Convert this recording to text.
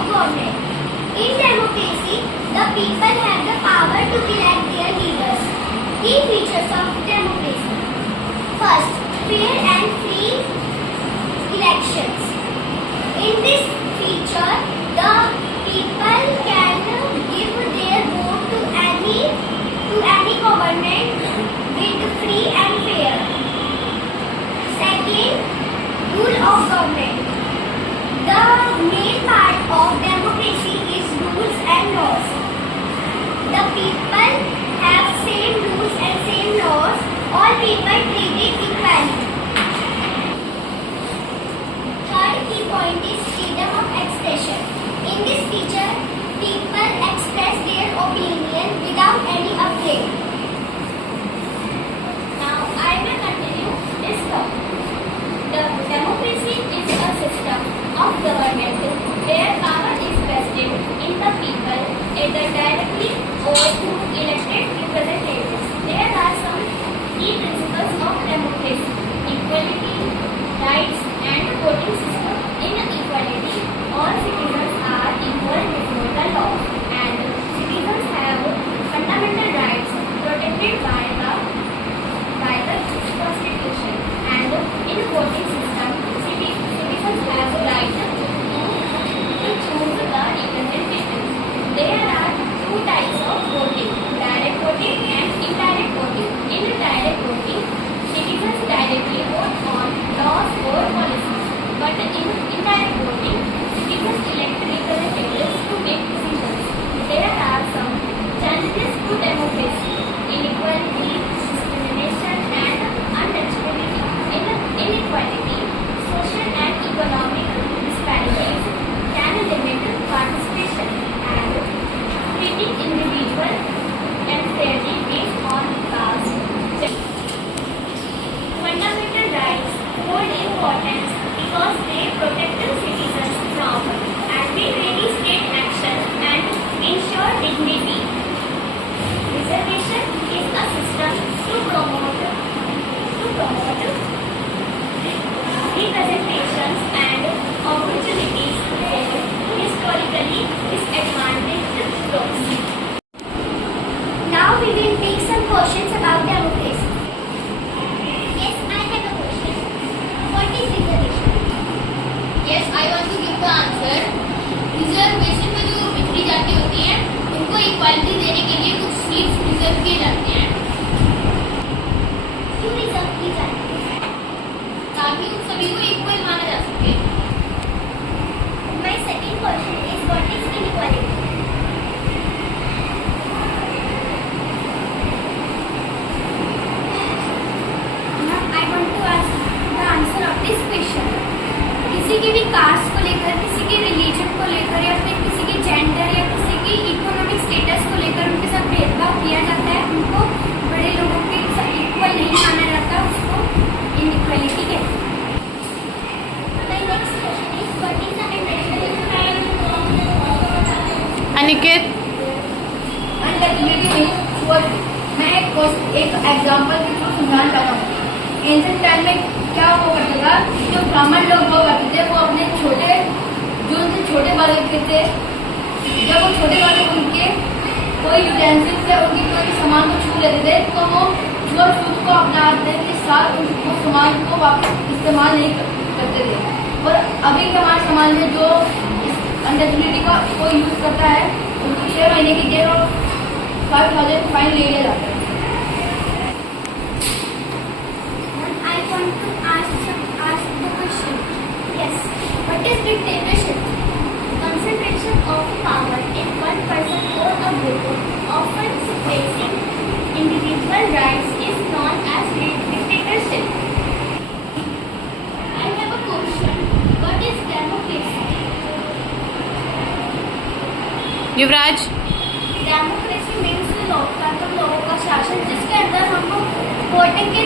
of government. In democracy, the people have the power to elect their leaders. Key features of democracy. First, fair and free elections. In this feature, the people can give their vote to any government with free and fair. Second, rule of government. The main part of democracy is rules and laws. The people have same rules and same laws. All people treated equally. Third key point is freedom of expression. In this feature, people express their opinion without any afraid. Now I will continue this talk. The democracy is a system of government where power is vested in the people either directly or through elected representatives. There are some key principles of democracy: equality, rights, and voting system. In equality, all citizens are equal before the law, and citizens have fundamental rights protected by the Constitution. And in voting system, citizens have the right to choose the representatives. There are two types of voting: direct voting and indirect voting. In direct voting, citizens directly vote on laws or policies. But in indirect voting, citizens elect representatives to make decisions. There are some challenges to democracy: inequality, discrimination, and untouchability. In inequality, social and economic disparities can limit participation, and treating individuals unfairly based on caste. Fundamental rights hold importance because they protect the citizens from arbitrary state action and ensure dignity. Reservation is a system to promote representations and opportunities for historically disadvantaged groups. Now we will take some questions about democracy. Yes, I have a question. What is reservation? Yes, I want to give the answer. Reservation में जो पिछड़ी जाति होती है उनको equality देने के लिए कुछ सीट्स रिजर्व किए जाते हैं। क्यों रिजर्व की जाती है? ताकि उन सभी को इक्वल माना जा सके। My second question is what is inequality? Now I want to ask the answer of this question. किसी की भी कास्ट को लेकर, किसी के रिलीजन को लेकर, या फिर किसी के जेंडर या किसी की इकोनॉमिक स्टेटस को लेकर उनके साथ भेदभाव किया जाता है, उनको बड़े लोगों के साथ इक्वल नहीं माना जाता, उसको इनइक्वालिटी कहते हैं। My next question is what is the Aniket, मैं एक एग्जाम्पल के थ्रू समझाना चाहता हूँ। एंशिएंट टाइम में क्या हुआ करता था, जो ब्राह्मण लोग हुआ करते थे वो अपने जो उनसे छोटे बालक थे, जब वो छोटे बालक उनके कोई यूटेंसिल से उनकी कोई सामान को छू लेते थे तो वो छूत को अपनाने के साथ उस सामान को वापस इस्तेमाल नहीं करते थे। और अभी के हमारे समाज में जो अनटचेबिलिटी का कोई यूज करता है उनको 6 महीने की जेल और 5,000 फाइन ले लिया जाता है। I want to ask the question. Yes. What is dictatorship? Concentration of power in one person or a group, often suppressing individual rights, is known as dictatorship. I have a question. What is democracy? Yuvraj, democracy means लोकतंत्र, लोगों का शासन, जिसके अंदर हम voting के